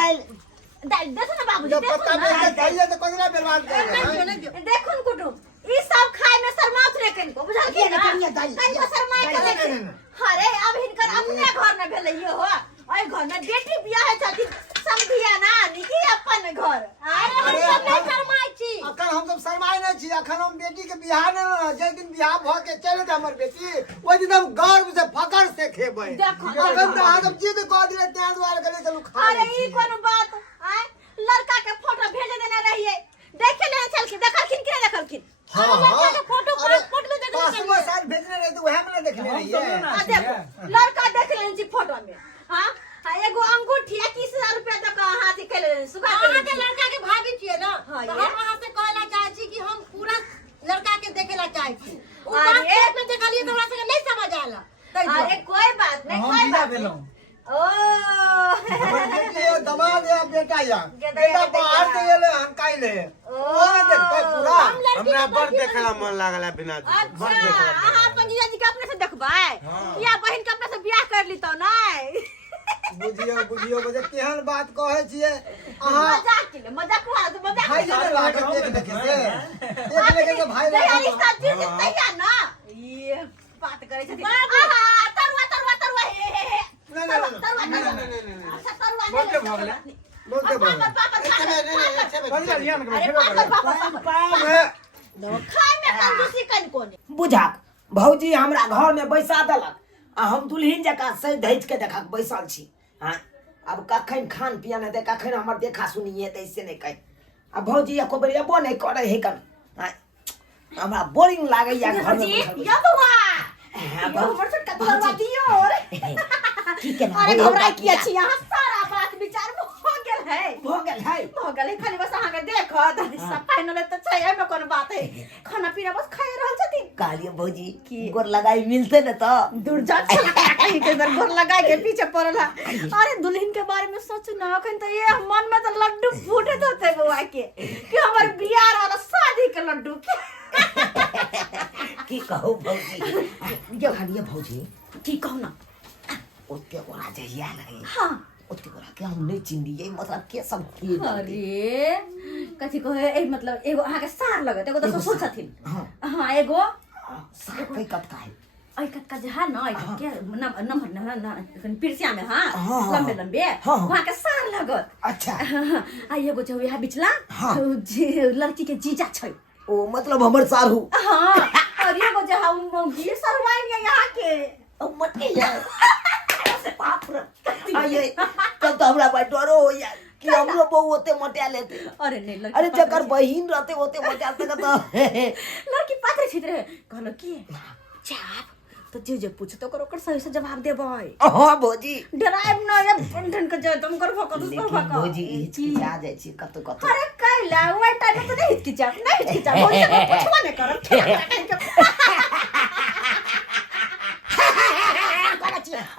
देखो ना बाबूजी देखो कुटुम ई सब खाए में शर्मात रे कनको बुझल की ना कनको शर्माए के देखे अरे अब हिनकर अपने घर में भेलैयो हो ओइ घर में बेटी बियाह है छथि समधिया ना निकी अपन घर अरे हम नहीं शर्माई छी अखन हम सब शर्माई नहीं छी अखन हम बेटी के बियाह न जे दिन बियाह भ के चले त हमर बेटी ओइ दिन हम गर्व से फकर से खेबै अखन त हम जिद क दिले त्या द्वारा गले चलू खा अरे ई कोन बात आय लड़का के फोटो भेजे देना रहिए देखे ले चल के देखलखिन कि नहीं देखलखिन हां लड़का के फोटो पासपोर्ट में देखले पासपोर्ट साथ भेजने रहे तो वह में देखले रहिए देखो लड़का देख लेन छी फोटो में हां एगो अंगूठी 21000 रुपया तक हाथ से खेले सुबह अहाँ के लड़का के भाभी छिए ना तो हम वहां से कहला चाहे छी कि हम पूरा लड़का के देखेला चाहे छी ओ पासपोर्ट में देखलिए तो हमरा से नहीं समझ आला अरे कोई बात नहीं कोई बात नहीं ओ बेटी दमाद या बेटा बेटा बाहर से ले हम काई ले ओने देखते पूरा हमरा बड़ देखला मन लागला बिना बड़ देखला हां पंजीजा जी के अपने से देखबै या बहन के अपने से बियाह कर ली तो नहीं बुझियो बजे केहन बात कहै छियै अहाँ मजाक हुआ तो मजाक भाई ने लागत देखे से देख भाई नहीं रिश्ता जीत तैयार ना ये बात करे छथि तरुआ हे नहीं अच्छा तरुआ बोलते भगले बुझाक भौजी हमरा घर में बैसा देलक आ हम दुल्हन जका सज धैज के देखा बैसल छी हां अब कखन खान पियन हेतै कखन हमर देखा सुनिए त ऐसे नहीं कह अब भौजी एको बेर एबो नहीं करे हे कन हमरा बोरिंग लागे या घर में या बउआ हमर छोटका तरुआ दियो की केना अरे घबराई किया छी यहां सारा बात विचार हो गेल है खाली बस अहाँ के देख सब फाइनल त छै एमे कोन बात है खाना पीना बस खाए रहल छथिन कालियो भौजी गोर लगाई मिलते न त दूर जा कहीं के गोर लगाई के पीछे पड़ल अरे दुल्हन के बारे में सोचू ना अखन त ये मन में त लड्डू फूटत होते बउआ के कि हमर बियाह वाला शादी के लड्डू की कहू भौजी यो खालियो भौजी की कहू ना ओते गोरा जहिया लगे हां ओते गोरा के हम नहीं चिन्हिए मतलब के सब की अरे कथि कहे ए मतलब एगो अहाँ के सार लगत एगो त ससुर छथिन हां एगो सार कई कटका है आई कटका जे है ना आई के नंबर पिरसिया में हां लंबे लंबे वहां के सार लगत अच्छा आई एगो जो यहाँ बिचला लड़की के जीजा छै ओ मतलब हमर सारू हां और एगो जे हम गिर सरवाई यहाँ के ओ मटे यार से बाप रे आये तब तो हमरा भाई डरो हो यार कि हमरो बहू होते मटिया लेते अरे नहीं लड़की अरे जकर बहिन रहते होते मटिया लेते तो लड़की पात्र छित रहे कहलो की चाप तो जे पूछतो ओकर सही से जवाब देबै हां भौजी डराइब न ये पंठन के जे तुम कर फक भौजी हिचकिचा जाय छी कतो अरे कैला ओइ टाइम तो नहीं हिचकिचा भौजी से पूछबा नहीं करब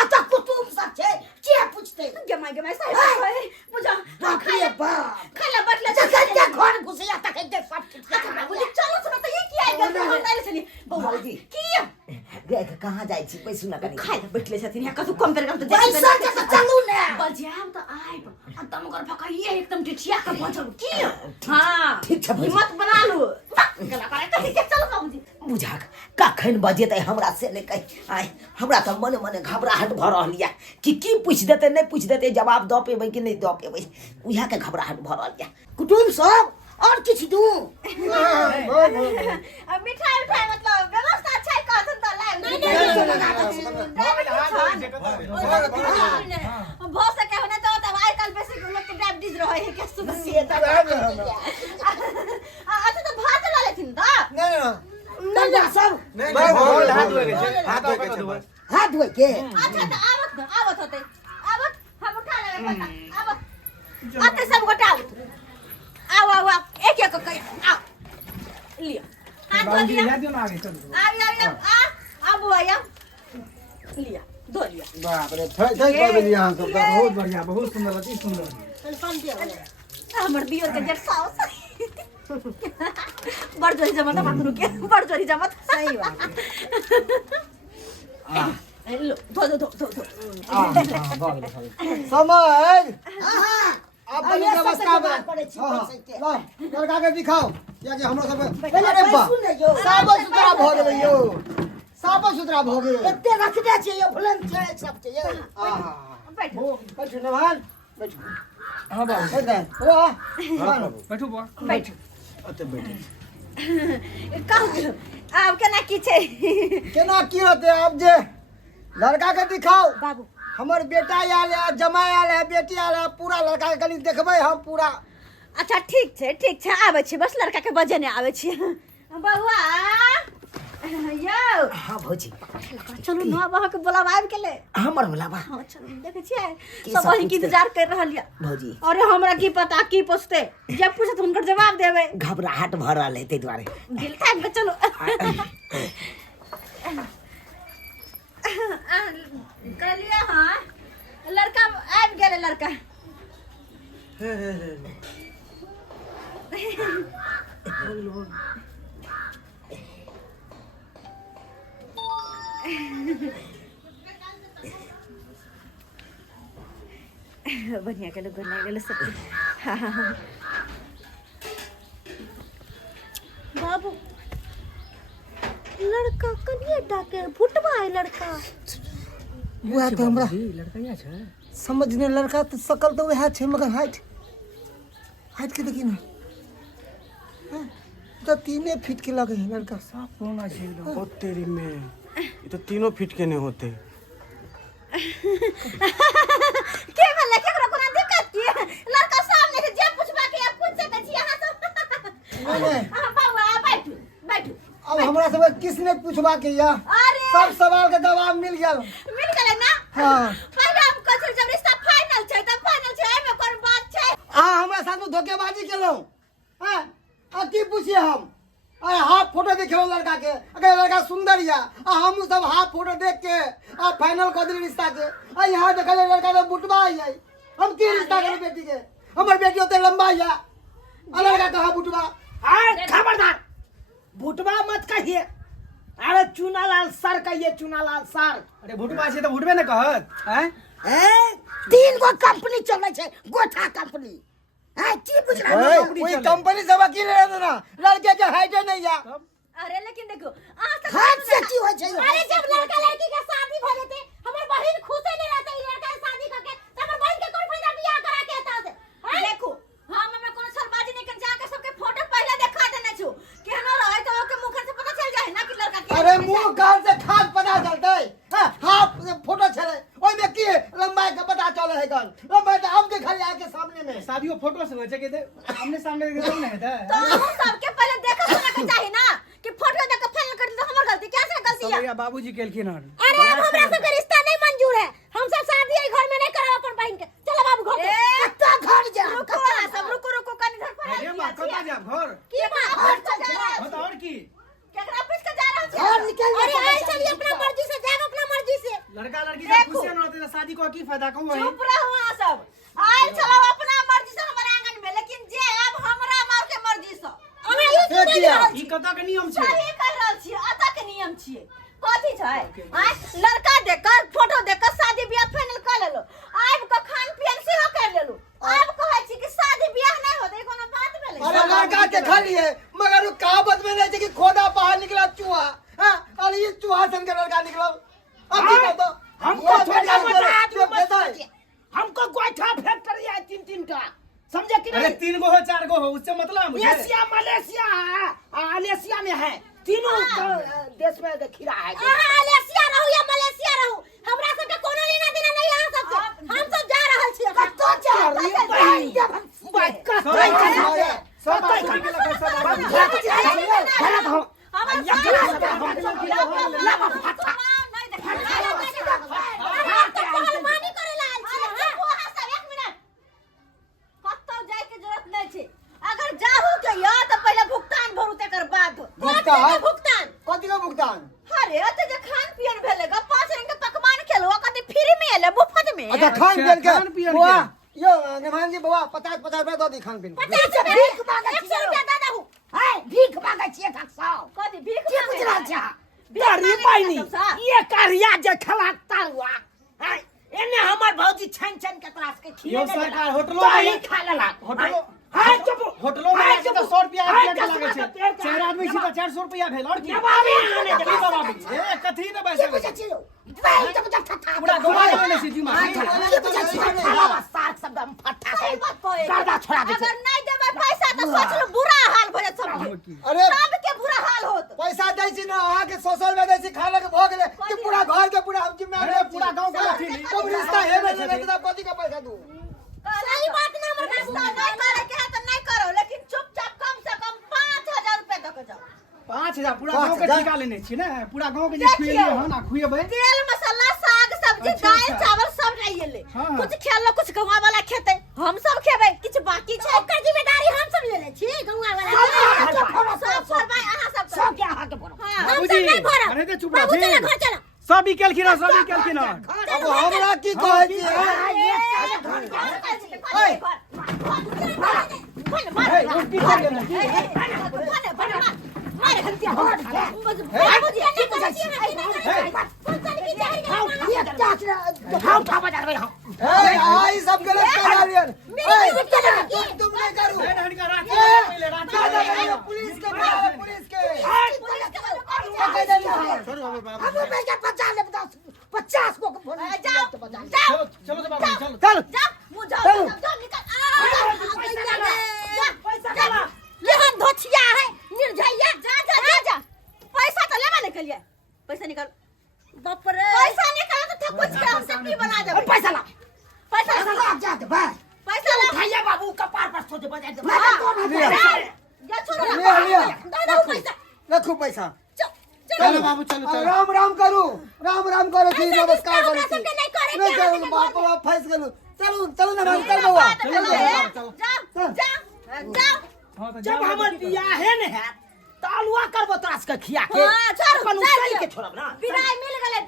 अच्छा कुतुम सब छे के पूछते गमाई सही बुझा बापरे बाप खाला बैठले जगत घर घुसिया तक दे सब अच्छा बोली चलो सुनो तो ये की आई गल हम नहीं चली भौजी की गे कहां जाय छी पैसु ना कनी खाला बैठले छथिन या कतु कम कर तो पैसा के तो चलू ना बजाम तो आइब एकदम कर फकाइए एकदम टिठिया का पहुंचल की हां ठीक छै हिम्मत बना लू गला करे कथि के चल बाबूजी बुझाक कखन बजे तै हमरा से नहीं कह आय हमरा त मने मने घबराहट भ रहलिया कि की पूछ देते नहीं पूछ देते जवाब द पेबै कि नहीं द पेबै उहा के घबराहट भ रहलिया कुटुम सब और किछ दू मिठाई मतलब व्यवस्था छै कहथन त लाइव नहीं बहुत से के होने तो आई कल बेसी लोग के डायबिटीज रहे है के सुन से अच्छा तो भात ला लेथिन त नहीं सब नहीं हाथ धोए के अच्छा तो आवत होते आवत हम उठा लेबे पता आवत आते सब गोटा आओ एक एक कर आओ लियो हाथ धो लिया अब आया लिया धो लिया बाप रे थई कर देलिया हम सब बहुत बढ़िया बहुत सुंदर अति सुंदर हमर दियर के जट साउस बड़ जोरी जमत बात रुके बड़ जोरी जमत सही बात लो धो समझ अब बड़ी व्यवस्था में लड़का के दिखाओ या कि हमरो सब अरे बा साफ सुथरा भ गेलै यो साफ सुथरा भ गेलै एते रखने छै यो फलन छै सब छै यो बैठो बैठो नवान बैठो हाँ बाबू बैठ गए ओ बैठू बा बैठ अते बैठ कहू आब केना की छै केना की होते अब जे लड़का के दिखाओ बाबू हमर बेटा आयल है जमाई आयल है बेटी आयल है पूरा लड़का के कनी देखबै हम पूरा अच्छा ठीक छै आबै छी बस लड़का के बजे ने आबै छी बउआ यो हाँ भौजी चलू ना बहा के बोलावा आबि गेलै हमर बुलावा हाँ चलू देखे छियै की सब सब वही के पूछते? इंतजार कर रहल या भौजी अरे हमरा की पता की पूछते जब पूछत हुनकर जवाब देबै घबराहट भऽ रहल है ताहि दुआरे दिल थाक के चलो कहलिए हाँ लड़का आबि गेलै लड़का बढ़िया गेलो गोला गेलो सब हाँ बाबू लड़का कनिए टाके फुटबा है लड़का वह तो हमरा लड़का यहाँ छै समझने लड़का तो शकल तो वह छै मगर हाइट हाइट के देखी ना हाँ, तो 3 फीट के लगे है लड़का साफ होना छै एकदम ओ तेरी में ये तो 3 फीट के नहीं होते के भले केकरो कोनो दिक्कत की लड़का सामने से जे पूछबा के पूछ सकै छी अहाँ सब नहीं हां बाबा बैठू अब हमरा सब किसने पूछबा के या अरे सब सवाल के जवाब मिल गया मिल गेलै ना हाँ पहिले हम कहै जब रिश्ता फाइनल छै त फाइनल छै एमे कोन बात छै हाँ हमरा साथ में धोखेबाजी केलो हां आ की पूछिए हम अरे हाफ फोटो देखियो लड़का के अगर लड़का सुंदर या आ हम सब हाफ फोटो देख के आ फाइनल कर दिल रिश्ता के आ यहाँ देखले लड़का तो बुटवा है हम की रिश्ता करे बेटी के हमर बेटी होते लंबा या आ लड़का कहाँ बुटवा अरे खबरदार बुटवा मत कहिए अरे चुनालाल सर कहिए चुनालाल सर अरे भुटबा छै तऽ भुटबे ने कहत हैं ए 3 गो कंपनी चलै छै गोठा कंपनी है की बुझ रहा है कोई कंपनी से वकील रहते ना लड़के के हाइट नहीं या अरे लेकिन देखो अहाँ सब हाथ से की हो छै अरे जब लड़का लड़की के शादी भ जेते हमर बहिन खुशे नहीं रहते ई लड़का के शादी करके त हमर बहिन के कोन फायदा बियाह करा के एता से देखो हम में कोनो सलबाजी नहीं कर जाके सबके फोटो पहले दिखा देने छु केहनो रहे तो ओके मुख से पता चल जाए ना कि लड़का के अरे मुंह कान से खास पता चलते हाफ फोटो छले ओइ में की लंबाई का पता चले है गल लंबाई तो हम देखल जाए के सामने में शादियो फोटो से होइ छै के आमने सामने के सब नहीं तो हेतै हम सबके पहले देखा सुना के चाहिए ना कि फोटो देख के फाइनल कर दी तो हमर गलती कैसे गलती है सब या बाबूजी केलखिन हन अरे अब हमरा सब के रिश्ता नहीं मंजूर है हम सब शादी ए घर में नहीं करब अपन बहिन के चलो बाबू घर ए तो घर जा रुको अहाँ सब रुको कनी धर पर अरे बा कतऽ जाब घर की बात घर तो जा रहा है बता और की केकरा पूछ के जा रहा घर है निकल अरे आई चलिए अपना मर्जी से जाओ अपना मर्जी से लड़का लड़की जब खुशी न होते तो शादी को की फायदा कहू है चुप रहो अहाँ सब आए चलो अपना मर्जी से हमारे आंगन में लेकिन जे अब हमरा मार के मर्जी से हमरा ई से किया ई कतऽ के नियम छै सही कह रहल छियै अतः के नियम छियै कथी छै आय लड़का देखकर फोटो देखकर शादी बियाह फाइनल कर लेलो आब के खान पियन सेहो कर लेलो आब कहै छी कि शादी बियाह नहीं होतै कोनो बात भेलै अरे लड़का देखलिए मगर वो कहावत में नहीं कि खोदा बाहर निकला चूहा हां और ये चूहा सन के लड़का निकलो अब की कहतो हमको छोटा मोटा आदमी मत समझिए हमको गोठा फैक्ट्री है 3 का समझे कि अरे नहीं 3 गो हो 4 गो हो उससे मतलब मुझे एशिया मलेशिया मलेशिया में है तीनों देश में खीरा है अहाँ मलेशिया रहू या मलेशिया रहू हमरा सब के कोनो लेना देना नहीं यहाँ सब से हम सब जा रहल छी कत्तो जा रही है बहन बात का सब बात के लगा सब मानी करे लाल छी कतौ जाय के जरूरत नहीं छै अगर जाहू के या तो पहले भुगतान भरू तेकर बाद भुगतान कथी का भुगतान अरे अते जे खान पियन भेले ग 5 रंग के पकवान खेलो कते फ्री में एले मुफ्त में अच्छा खान पीन के खान पियन के। बुआ यो निमान जी बुआ 50 रुपया दो दी खान पीन के। भीख मांगे 100 रुपया दे दहू है भीख मांगे छिए 100 कथी भीख की बुझ रहा मांगे छै दारी पाइनी ये करिया जे खलाता हुआ हाय एने हमर भौजी छन छन के त्रास के खिए यो सरकार होटलो में खा लेला होटलो हाय चुप होटलो में तो 100 रुपया प्लेट लागे छै चार आदमी छी तो 400 रुपया भेल और की जवाबी आने की जवाब जवाब ए कथी न पैसा पूछे छियो पूरा पूरा गवा लेने छी दिमाग ये पूछे छियो खाला सार शब्द हम फटा है गर्दा छोड़ा दे अगर नहीं देबै पैसा तो सोच लो बुरा हाल भए सब अरे सबके बुरा हाल होत पैसा दै छी ना अहाँ के सोशल में दै छी खाना के भोग ले कि पूरा घर के पूरा हम जिम्मेदार अरे पूरा गांव के अथी नहीं तुम रिश्ता हेबे नहीं तो कथी का पैसा दूं सही बात ना हमर रिश्ता नहीं करे के है तो नहीं करो लेकिन चुपचाप कम से कम 5000 रुपए दे के जाओ 5000 पूरा गांव के ठिका लेने छी ना पूरा गांव के जे खुएलिए हन आ खुएबै तेल मसाला साग सब्जी दाल चावल सब नहीं ले हाँ। कुछ खेलो कुछ गवा वाला खेते हम सब खेबै कुछ बाकी छै ओकर जिम्मेदारी हम सब ले ले छी गवा वाला सब फरमाई अहाँ सब सब के हाथ के भरो हां हम बाबूजी सब नहीं भरब अरे ते चुप रह बाबू चला घर चला सब इकेल खिना अब हमरा की कहै छी आई सब गलत करा लियन तुम नहीं करू पुलिस के छोड़ो हमें बाबू 50 को चलो से बाबू चलो चल धोछिया है निर्झैया जा पैसा तो लेवा निकल लिए पैसा निकाल बाप रे पैसा निकाल तो कुछ के हमसे की बना देबे पैसा ला पैसा जा दे बस पैसा ला भैया बाबू कपार पर सोच बजा दे या छोड़ो लिया दे पैसा रखो पैसा चलो बाबू चलो चलो राम राम करू छी नमस्कार करू छी नहीं करे नहीं करू बाप बाप फंस गेलू चलो चलो ना राम चल बउआ जा हां तो जब हमर बियाहे न है तालुआ करबो तोरा के खिया के हां चल अपन उसाई के छोड़ब ना विदाई मिल गेले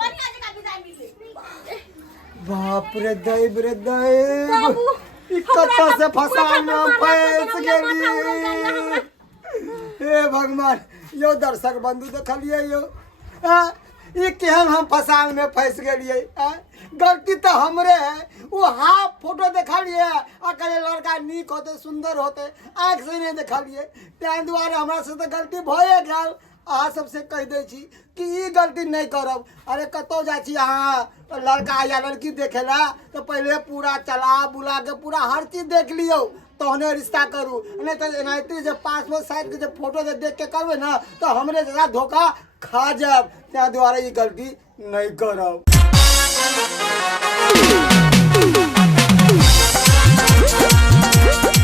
बढ़िया जगह विदाई मिल गई बाप रे दैव बाबू ई कत्ता से फसान में हम फंस गेली हे भगवान यो दर्शक बंधु देखलिए यो ई केहन हम फसान में फंस गेलिए गलती तो हमरे है वो हाफ फोटो देखलिए अकेले लड़का नीक होते सुंदर होते आँख से नहीं देखलिए तैं दुआरे हमरा से तो गलती भए गेल अहाँ सबसे कह दै छी कि ई गलती नहीं करब अरे कतौ जाइ छी अहाँ लड़का या लड़की देखेला तो पहले पूरा चला बुला के पूरा हर चीज देख लियो तहने रिश्ता करू नहीं तो एनाहिते जे पासपोर्ट साइज के जे फोटो देख के करबे ना तो हमरे जरा धोखा खा जाब तैं दुआरे ई गलती नहीं करब